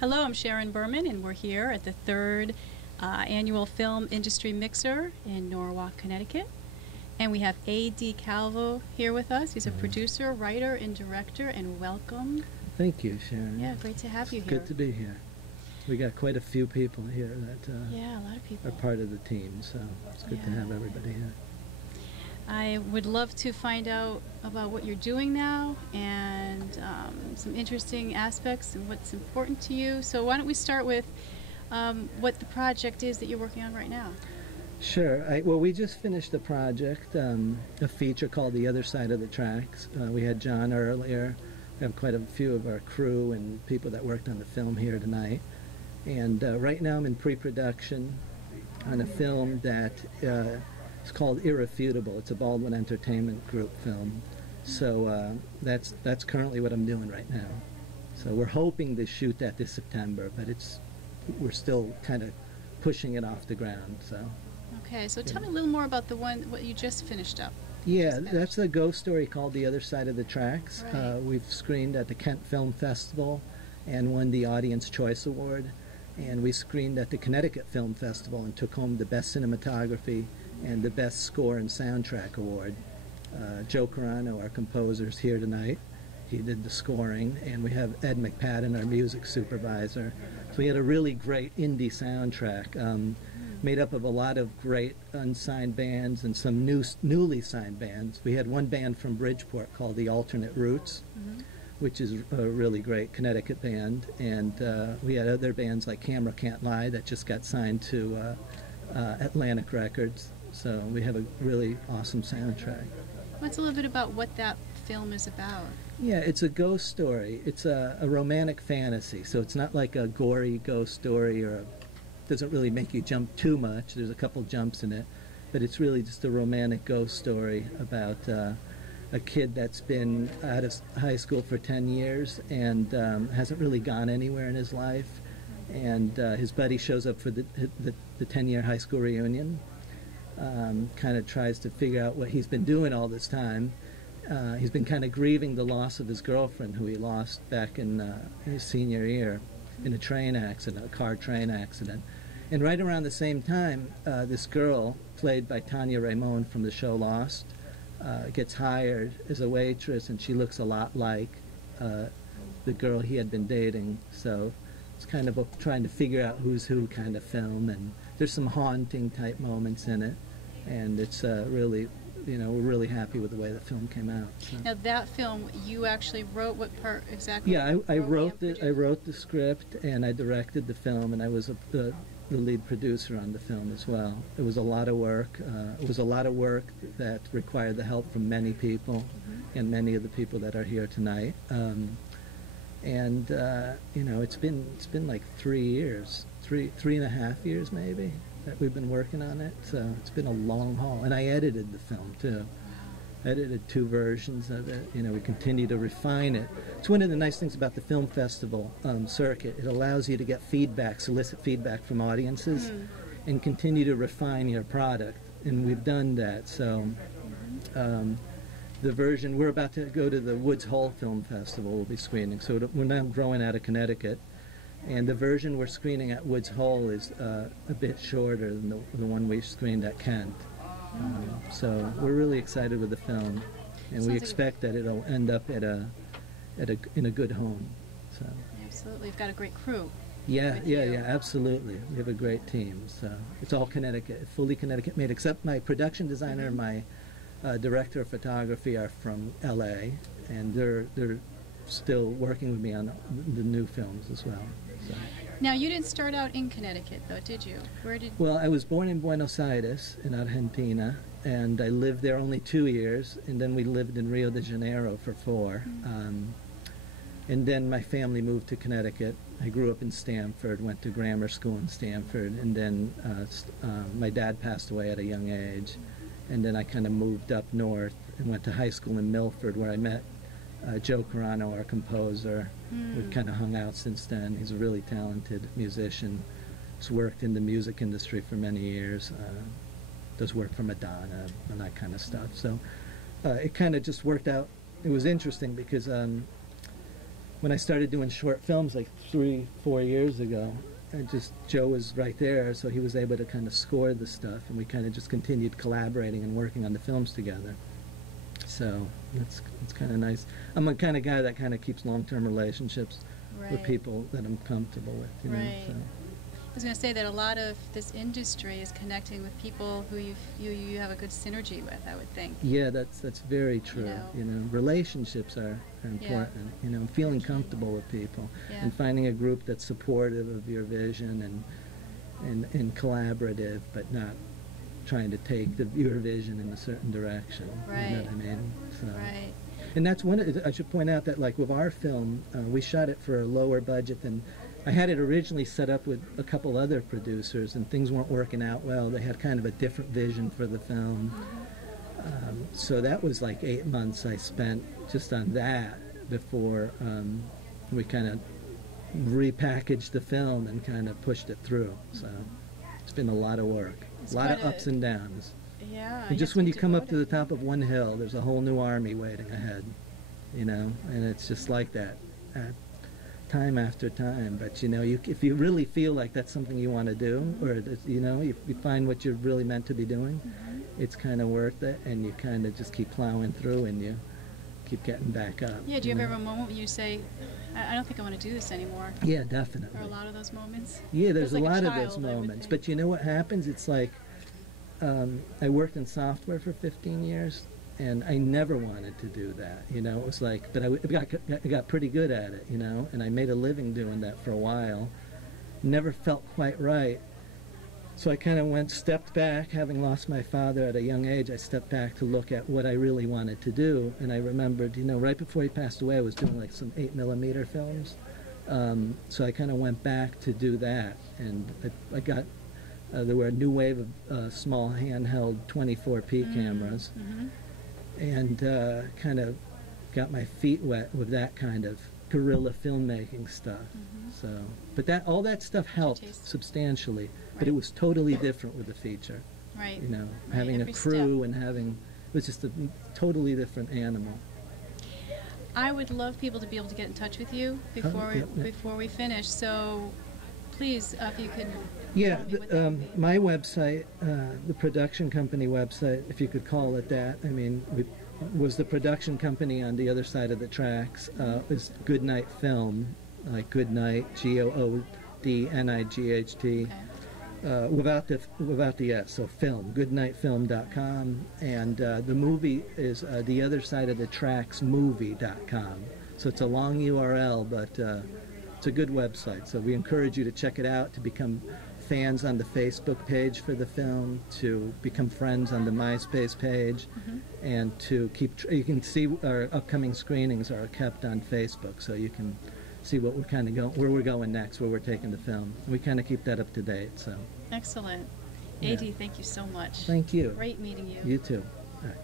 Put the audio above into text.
Hello, I'm Sharyn Berman, and we're here at the third annual Film Industry Mixer in Norwalk, Connecticut. And we have A.D. Calvo here with us. He's a producer, writer, and director, and welcome. Thank you, Sharyn. Yeah, great to have you here. Good to be here. We got quite a few people here that yeah, a lot of people are part of the team, so it's good to have everybody here. I would love to find out about what you're doing now and some interesting aspects and what's important to you. So why don't we start with what the project is that you're working on right now? Sure. Well, we just finished a project, a feature called The Other Side of the Tracks. We had John earlier. We have quite a few of our crew and people that worked on the film here tonight. And right now I'm in pre-production on a film that it's called Irrefutable. It's a Baldwin Entertainment Group film. So that's currently what I'm doing right now. So we're hoping to shoot that this September, but we're still kind of pushing it off the ground. So. Okay, so tell me a little more about what you just finished up. Yeah, that's a ghost story called The Other Side of the Tracks. Right. We've screened at the Kent Film Festival and won the Audience Choice Award. And we screened at the Connecticut Film Festival and took home the Best Cinematography and the Best Score and Soundtrack Award. Joe Carano, our composer, is here tonight. He did the scoring, and we have Ed McPadden, our music supervisor. So we had a really great indie soundtrack made up of a lot of great unsigned bands and some newly signed bands. We had one band from Bridgeport called the Alternate Roots, which is a really great Connecticut band, and we had other bands like Camera Can't Lie that just got signed to Atlantic Records. So we have a really awesome soundtrack. What's a little bit about what that film is about? Yeah, it's a ghost story. It's a romantic fantasy, so it's not like a gory ghost story or doesn't really make you jump too much. There's a couple jumps in it, but it's really just a romantic ghost story about a kid that's been out of high school for 10 years and hasn't really gone anywhere in his life. And his buddy shows up for the 10-year high school reunion, kind of tries to figure out what he's been doing all this time. He's been kind of grieving the loss of his girlfriend, who he lost back in his senior year in a train accident, a car train accident. And right around the same time, this girl, played by Tanya Ramon from the show Lost, gets hired as a waitress, and she looks a lot like the girl he had been dating. So it's kind of trying to figure out who's who kind of film, and there's some haunting type moments in it, and it's really, we're really happy with the way the film came out. So. Now that film, you actually wrote what part exactly? Yeah, I wrote the script and I directed the film, and I was the lead producer on the film as well. It was a lot of work. It was a lot of work that required the help from many people, and many of the people that are here tonight. It's been like 3 years, three and a half years maybe, that we've been working on it. So it's been a long haul, and I edited the film too. I edited 2 versions of it. We continue to refine it. It's one of the nice things about the film festival circuit. It allows you to get feedback, solicit feedback from audiences, and continue to refine your product. And we've done that. So the version, we're about to go to the Woods Hole Film Festival. We'll be screening. So we're now growing out of Connecticut. And the version we're screening at Woods Hole is a bit shorter than the one we screened at Kent. So we're really excited with the film, and we expect that it'll end up in a good home. So. Absolutely, you've got a great crew. Yeah, absolutely. We have a great team. So it's all Connecticut, fully Connecticut made, except my production designer and my director of photography are from LA, and they're still working with me on the new films as well. So. Now, you didn't start out in Connecticut, though, did you? Well, I was born in Buenos Aires, in Argentina, and I lived there only 2 years, and then we lived in Rio de Janeiro for 4. And then my family moved to Connecticut. I grew up in Stamford, went to grammar school in Stamford, and then my dad passed away at a young age. And then I kind of moved up north and went to high school in Milford, where I met Joe Carano, our composer. We've kind of hung out since then. He's a really talented musician. He's worked in the music industry for many years. Does work for Madonna and that kind of stuff. So it kind of just worked out. It was interesting because when I started doing short films like 3-4 years ago, Joe was right there, so he was able to kind of score the stuff, and we kind of just continued collaborating and working on the films together. So it's kind of nice. I'm the kind of guy that kind of keeps long-term relationships with people that I'm comfortable with. You know, so. I was going to say that a lot of this industry is connecting with people who you have a good synergy with, I would think. Yeah, that's very true. You know, relationships are important. You know, feeling comfortable with people and finding a group that's supportive of your vision and collaborative, but not trying to take your vision in a certain direction. Right. You know what I mean? So. Right. And that's one. I should point out that, like with our film, we shot it for a lower budget than. I had it originally set up with a couple other producers, and things weren't working out well. They had kind of a different vision for the film. So that was like 8 months I spent just on that before we kind of repackaged the film and kind of pushed it through. So it's been a lot of work, a lot of ups and downs. Yeah. And just when you come up to the top of one hill, there's a whole new army waiting ahead, you know, and it's just like that. Time after time, but you know, if you really feel like that's something you want to do, or you know, you find what you're really meant to be doing, it's kind of worth it, and you kind of just keep plowing through, and you keep getting back up. Yeah. Do you ever have a moment when you say, "I don't think I want to do this anymore"? Yeah, definitely. Or a lot of those moments. Yeah, there's like a lot a of those child, moments, but you know what happens? It's like I worked in software for 15 years. And I never wanted to do that, you know. It was like, but I got pretty good at it, you know, and I made a living doing that for a while. Never felt quite right. So I kind of stepped back, having lost my father at a young age. I stepped back to look at what I really wanted to do. And I remembered, you know, right before he passed away, I was doing like some 8mm films. So I kind of went back to do that. And I got, there were a new wave of small handheld 24p cameras. And kind of got my feet wet with that kind of guerrilla filmmaking stuff. So, but all that stuff helped substantially. But it was totally different with the feature. Right. You know, having a crew and it was just a totally different animal. I would love people to be able to get in touch with you before we finish. So, please, if you could. Yeah, my website, the production company website, if you could call it that, I mean, was the production company on the other side of the tracks, is Goodnight Film, like Goodnight, GOODNIGHT, without the S, so film, goodnightfilm.com, and the movie is the other side of the tracks movie.com. So it's a long URL, but it's a good website, so we encourage you to check it out, to become fans on the Facebook page for the film, to become friends on the MySpace page, and to you can see our upcoming screenings are kept on Facebook, so you can see what we're kind of where we're going next, where we're taking the film. We kind of keep that up to date. So excellent. AD, thank you so much. Thank you. Great meeting you. You too. All right.